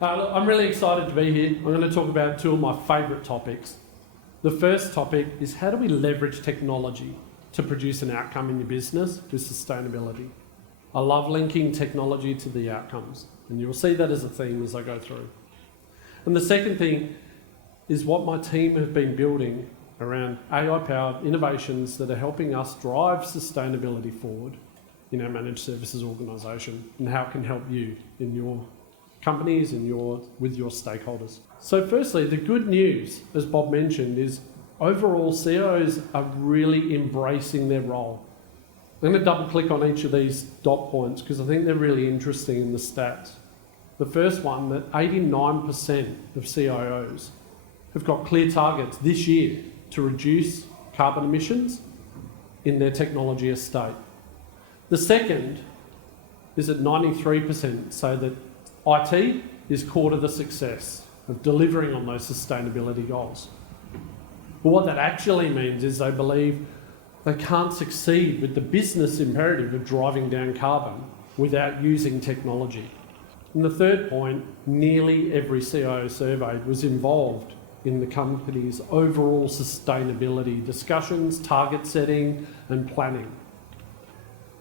Look, I'm really excited to be here. I'm going to talk about two of my favourite topics. The first topic is how do we leverage technology to produce an outcome in your business with sustainability. I love linking technology to the outcomes, and you'll see that as a theme as I go through. And the second thing is what my team have been building around AI-powered innovations that are helping us drive sustainability forward in our managed services organisation, and how it can help you in your companies and with your stakeholders. So firstly, the good news, as Bob mentioned, is overall CIOs are really embracing their role. I'm going to double click on each of these dot points because I think they're really interesting in the stats. The first one, that 89% of CIOs have got clear targets this year to reduce carbon emissions in their technology estate. The second is that 93% say that IT is core to the success of delivering on those sustainability goals. But what that actually means is they believe they can't succeed with the business imperative of driving down carbon without using technology. And the third point, nearly every CIO surveyed was involved in the company's overall sustainability discussions, target setting and planning.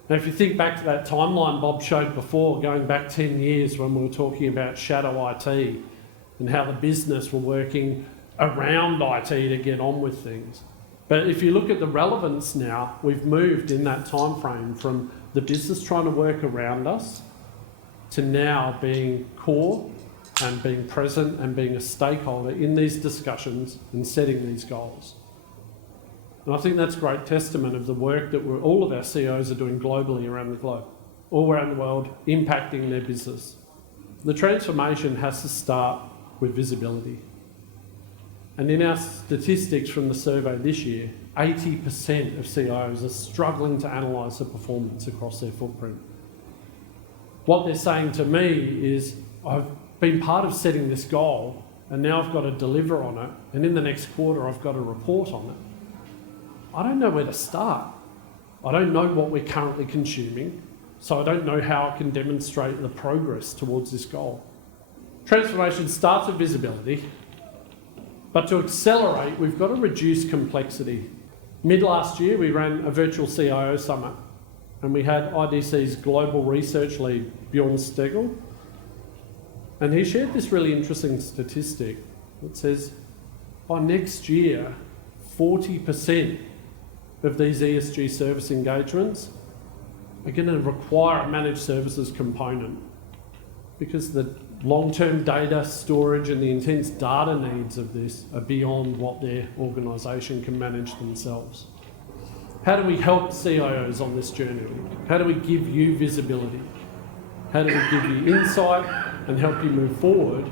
Now, if you think back to that timeline Bob showed before, going back 10 years when we were talking about shadow IT and how the business were working around IT to get on with things. But if you look at the relevance now, we've moved in that time frame from the business trying to work around us to now being core and being present and being a stakeholder in these discussions and setting these goals. And I think that's a great testament of the work that all of our CIOs are doing globally around the globe, all around the world, impacting their business. The transformation has to start with visibility. And in our statistics from the survey this year, 80% of CIOs are struggling to analyse the performance across their footprint. What they're saying to me is, I've been part of setting this goal and now I've got to deliver on it, and in the next quarter I've got to report on it. I don't know where to start. I don't know what we're currently consuming, so I don't know how I can demonstrate the progress towards this goal. Transformation starts with visibility, but to accelerate, we've got to reduce complexity. Mid last year, we ran a virtual CIO summit, and we had IDC's global research lead, Bjorn Stegel, and he shared this really interesting statistic that says by next year, 40% of these ESG service engagements are going to require a managed services component because the long-term data storage and the intense data needs of this are beyond what their organisation can manage themselves. How do we help CIOs on this journey? How do we give you visibility? How do we give you insight and help you move forward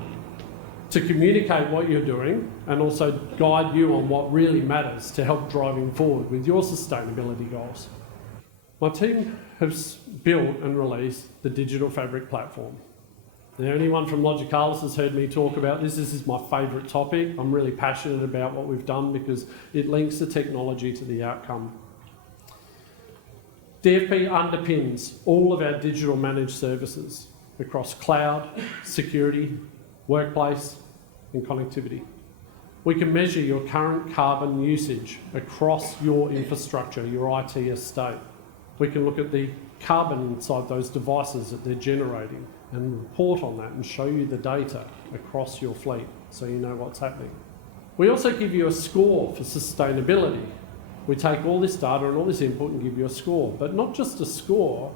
to communicate what you're doing and also guide you on what really matters to help driving forward with your sustainability goals? My team has built and released the Digital Fabric platform. Now, anyone from Logicalis has heard me talk about this. This is my favourite topic. I'm really passionate about what we've done because it links the technology to the outcome. DFP underpins all of our digital managed services across cloud, security, workplace and connectivity. We can measure your current carbon usage across your infrastructure, your IT estate. We can look at the carbon inside those devices that they're generating and report on that and show you the data across your fleet so you know what's happening. We also give you a score for sustainability. We take all this data and all this input and give you a score, but not just a score,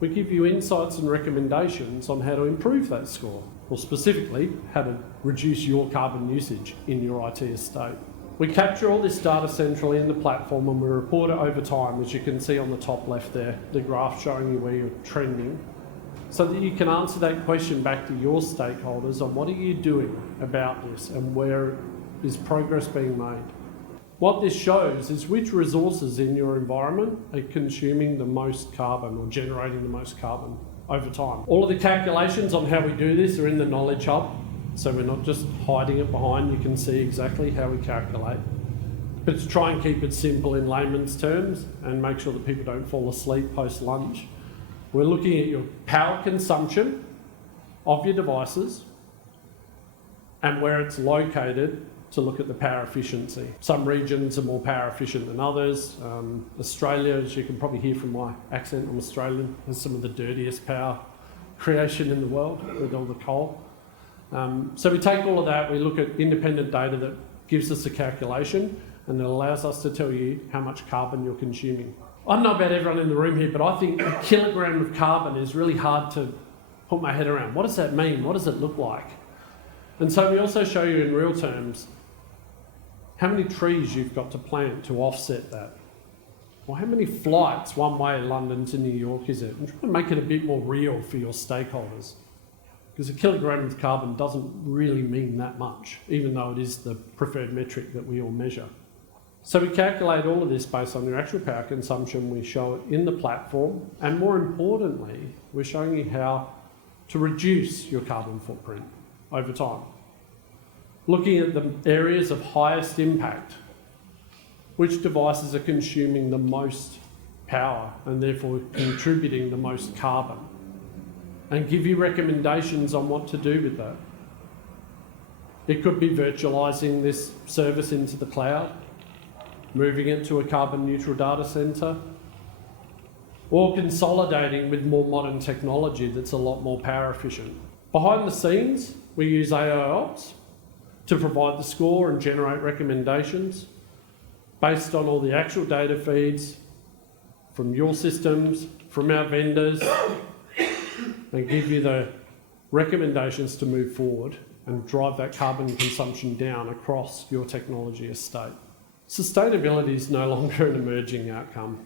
we give you insights and recommendations on how to improve that score, or specifically, how to reduce your carbon usage in your IT estate. We capture all this data centrally in the platform and we report it over time, as you can see on the top left there, the graph showing you where you're trending, so that you can answer that question back to your stakeholders on what are you doing about this and where is progress being made. What this shows is which resources in your environment are consuming the most carbon or generating the most carbon over time. All of the calculations on how we do this are in the Knowledge Hub, so we're not just hiding it behind, you can see exactly how we calculate. But to try and keep it simple in layman's terms and make sure that people don't fall asleep post-lunch, we're looking at your power consumption of your devices and where it's located to look at the power efficiency. Some regions are more power efficient than others. Australia, as you can probably hear from my accent, I'm Australian, has some of the dirtiest power creation in the world with all the coal. So we take all of that, we look at independent data that gives us a calculation, and it allows us to tell you how much carbon you're consuming. I don't know about everyone in the room here, but I think a kilogram of carbon is really hard to put my head around. What does that mean? What does it look like? And so we also show you in real terms how many trees you've got to plant to offset that. Or how many flights one way London to New York is it? I'm trying to make it a bit more real for your stakeholders. Because a kilogram of carbon doesn't really mean that much, even though it is the preferred metric that we all measure. So we calculate all of this based on your actual power consumption, we show it in the platform, and more importantly, we're showing you how to reduce your carbon footprint over time. Looking at the areas of highest impact, which devices are consuming the most power and therefore contributing the most carbon, and give you recommendations on what to do with that. It could be virtualizing this service into the cloud, moving it to a carbon neutral data centre, or consolidating with more modern technology that's a lot more power efficient. Behind the scenes, we use AIOps to provide the score and generate recommendations based on all the actual data feeds from your systems, from our vendors, and give you the recommendations to move forward and drive that carbon consumption down across your technology estate. Sustainability is no longer an emerging outcome.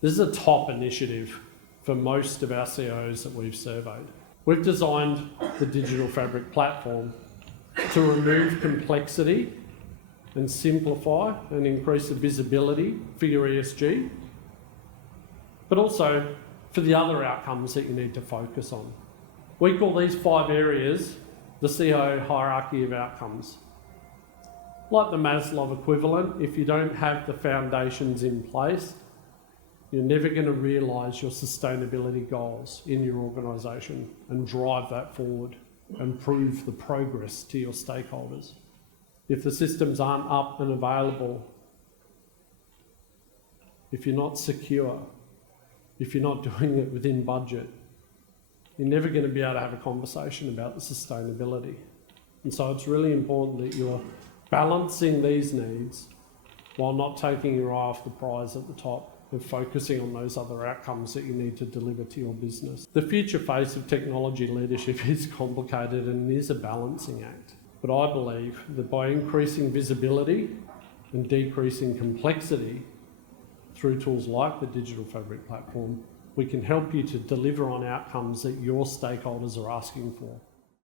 This is a top initiative for most of our CIOs that we've surveyed. We've designed the Digital Fabric platform to remove complexity and simplify and increase the visibility for your ESG, but also for the other outcomes that you need to focus on. We call these 5 areas the CIO hierarchy of outcomes. Like the Maslow equivalent, if you don't have the foundations in place, you're never going to realise your sustainability goals in your organisation and drive that forward and prove the progress to your stakeholders. If the systems aren't up and available, if you're not secure, if you're not doing it within budget, you're never going to be able to have a conversation about the sustainability. And so it's really important that you're balancing these needs while not taking your eye off the prize at the top and focusing on those other outcomes that you need to deliver to your business. The future face of technology leadership is complicated and is a balancing act. But I believe that by increasing visibility and decreasing complexity through tools like the Digital Fabric platform, we can help you to deliver on outcomes that your stakeholders are asking for.